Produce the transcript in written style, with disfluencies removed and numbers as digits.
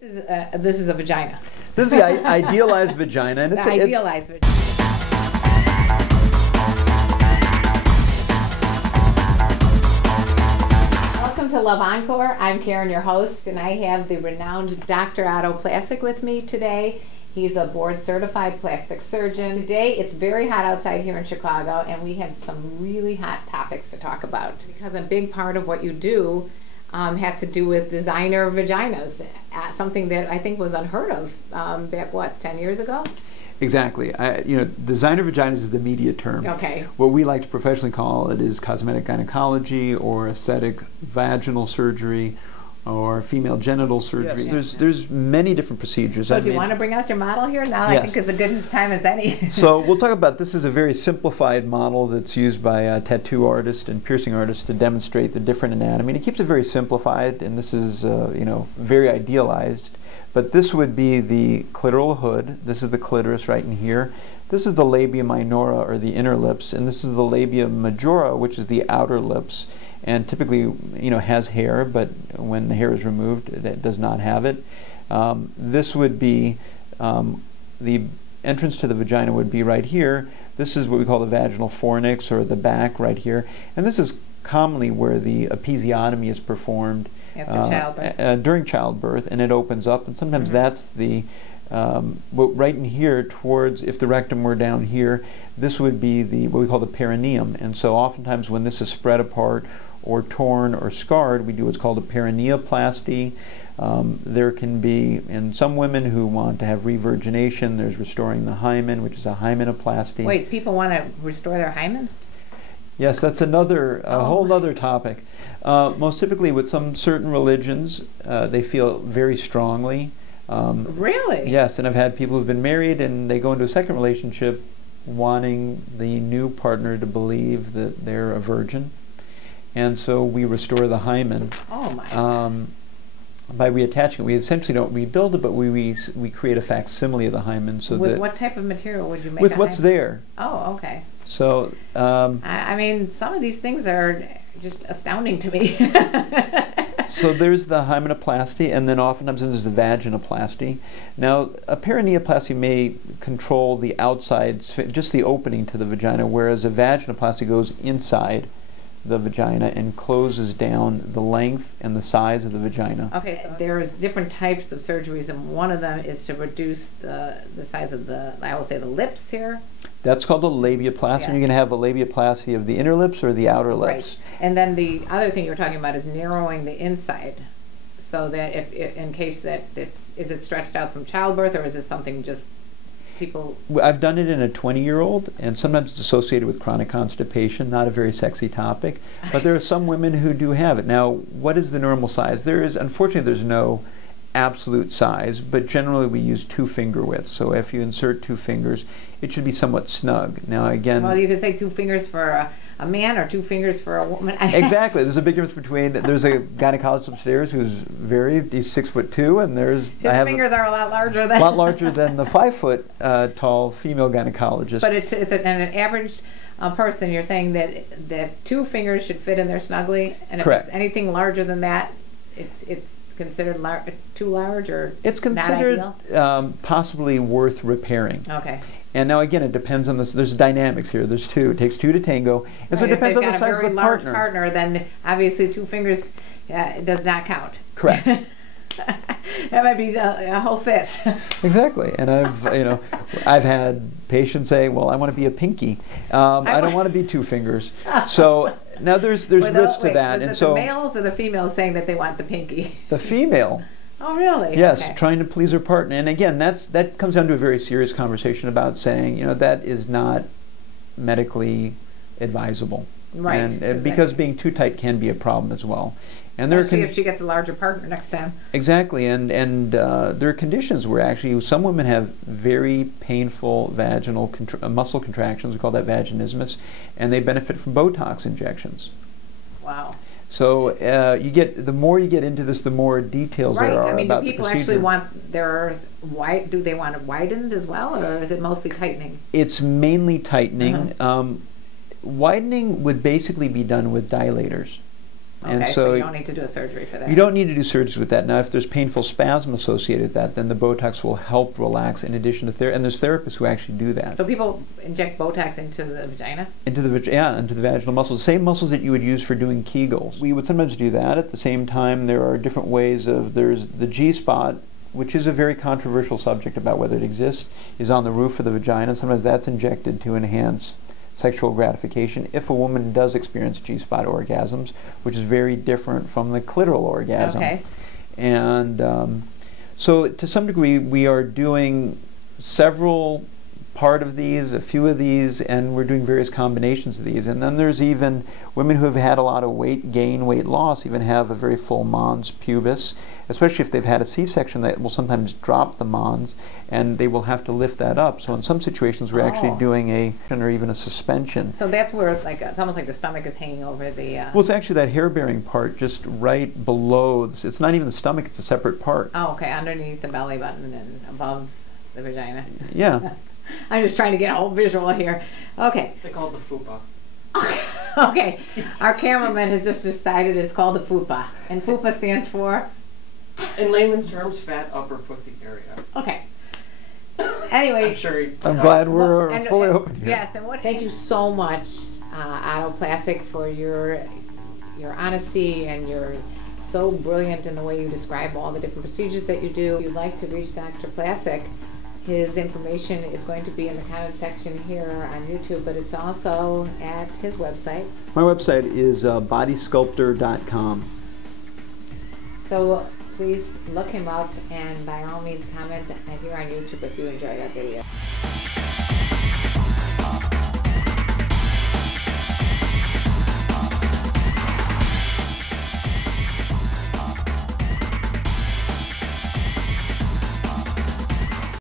This is a vagina. This is the idealized vagina, and The idealized vagina. Welcome to Love Encore. I'm Karen, your host, and I have the renowned Dr. Otto Placik with me today. He's a board-certified plastic surgeon. Today, it's very hot outside here in Chicago, and we have some really hot topics to talk about. Because a big part of what you do has to do with designer vaginas, something that I think was unheard of back, what, 10 years ago? Exactly. Designer vaginas is the media term. Okay. What we like to professionally call it is cosmetic gynecology or aesthetic vaginal surgery or female genital surgery. Yes. There's many different procedures. So do you want to bring out your model here? Now yes. I think it's a good time as any. So we'll talk about, this is a very simplified model that's used by tattoo artists and piercing artists to demonstrate the different anatomy. And it keeps it very simplified, and this is very idealized. But this would be the clitoral hood. This is the clitoris right in here. This is the labia minora, or the inner lips, and this is the labia majora, which is the outer lips. And typically, has hair, but when the hair is removed, it does not have it. This would be, the entrance to the vagina would be right here. This is what we call the vaginal fornix, or the back right here. And this is commonly where the episiotomy is performed during childbirth, and it opens up, and sometimes that's the right in here towards, if the rectum were down here, this would be what we call the perineum. And so oftentimes when this is spread apart or torn or scarred, we do what's called a perineoplasty. There can be, in some women who want to have revirgination, there's restoring the hymen, which is a hymenoplasty. Wait, people want to restore their hymen? Yes, that's a whole other topic. Most typically with some certain religions, they feel very strongly. Really? Yes, and I've had people who've been married and they go into a second relationship wanting the new partner to believe that they're a virgin. And so we restore the hymen. Oh my God. By reattaching it. We essentially don't rebuild it, but we create a facsimile of the hymen. So with what type of material would you make with what's hymen? there. Oh, okay. So I mean, some of these things are just astounding to me. So there's the hymenoplasty, and then oftentimes there's the vaginoplasty. Now, a perineoplasty may control the outside, just the opening to the vagina, whereas a vaginoplasty goes inside the vagina and closes down the length and the size of the vagina. Okay, so there's different types of surgeries, and one of them is to reduce the size of I will say the lips here. That's called a labiaplasty. Yeah. You're going to have a labiaplasty of the inner lips or the outer lips. Right. And then the other thing you were talking about is narrowing the inside, so that if in case that is it stretched out from childbirth, or is it something just people? I've done it in a 20-year-old, and sometimes it's associated with chronic constipation. Not a very sexy topic, but there are some women who do have it. Now, what is the normal size? Unfortunately, there's no absolute size, but generally we use 2 finger widths. So if you insert 2 fingers, it should be somewhat snug. Now again, well, you could say 2 fingers for a man or 2 fingers for a woman. Exactly. There's a big difference between, there's a gynecologist upstairs who's he's 6'2", and his fingers are a lot larger than the 5' tall female gynecologist. But it's an average person. You're saying that 2 fingers should fit in there snugly, and if Correct. It's anything larger than that, it's considered too large, or it's considered possibly worth repairing. Okay. And now again, it depends on this. There's dynamics here. There's 2. It takes 2 to tango. And so it depends on the size of the partner. If they've got a very large partner, then obviously 2 fingers does not count. Correct. That might be a whole fist. Exactly. And I've had patients say, "Well, I want to be a pinky. I don't want to be 2 fingers." So now there's risk to that. And so the males or the females saying that they want the pinky? The female. Oh, really? Yes, okay. Trying to please her partner. And again, that comes down to a very serious conversation about saying, that is not medically advisable. Right. And because being too tight can be a problem as well. And especially if she gets a larger partner next time. Exactly. And there are conditions where actually some women have very painful vaginal muscle contractions. We call that vaginismus. And they benefit from Botox injections. Wow. So the more you get into this, the more details there are about the procedure. Do people actually want do they want it widened as well, or is it mostly tightening? It's mainly tightening. Widening would basically be done with dilators. Okay, And so you don't need to do a surgery for that. You don't need to do surgery with that. Now, if there's painful spasm associated with that, then the Botox will help relax in addition to therapy. And there's therapists who actually do that. So people inject Botox into the vagina? Into the vaginal muscles. Same muscles that you would use for doing Kegels. We would sometimes do that. At the same time, there are different ways of, there's the G-spot, which is a very controversial subject about whether it exists, is on the roof of the vagina. Sometimes that's injected to enhance sexual gratification if a woman does experience G-spot orgasms, which is very different from the clitoral orgasm. Okay. And so to some degree we are doing several part of these, a few of these, and we're doing various combinations of these. And then there's even women who have had a lot of weight gain, weight loss, even have a very full mons pubis, especially if they've had a C-section that will sometimes drop the mons, and they will have to lift that up. So in some situations we're actually doing a, or even a suspension. So that's where it's like, it's almost like the stomach is hanging over the... Well, it's actually that hair-bearing part just right below, it's not even the stomach, it's a separate part. Oh, okay, underneath the belly button and above the vagina. Yeah. I'm just trying to get a whole visual here. Okay. They call it the fupa. Okay. Our cameraman has just decided it's called the fupa. And fupa stands for? In layman's terms, fat upper pussy area. Okay. Anyway. I'm sure I'm glad we're fully open here. Yes, and thank you so much, Otto Placik, for your honesty, and you're so brilliant in the way you describe all the different procedures that you do. If you'd like to reach Dr. Placik, his information is going to be in the comment section here on YouTube, but it's also at his website. My website is bodysculptor.com. So please look him up, and by all means comment here on YouTube if you enjoyed our video.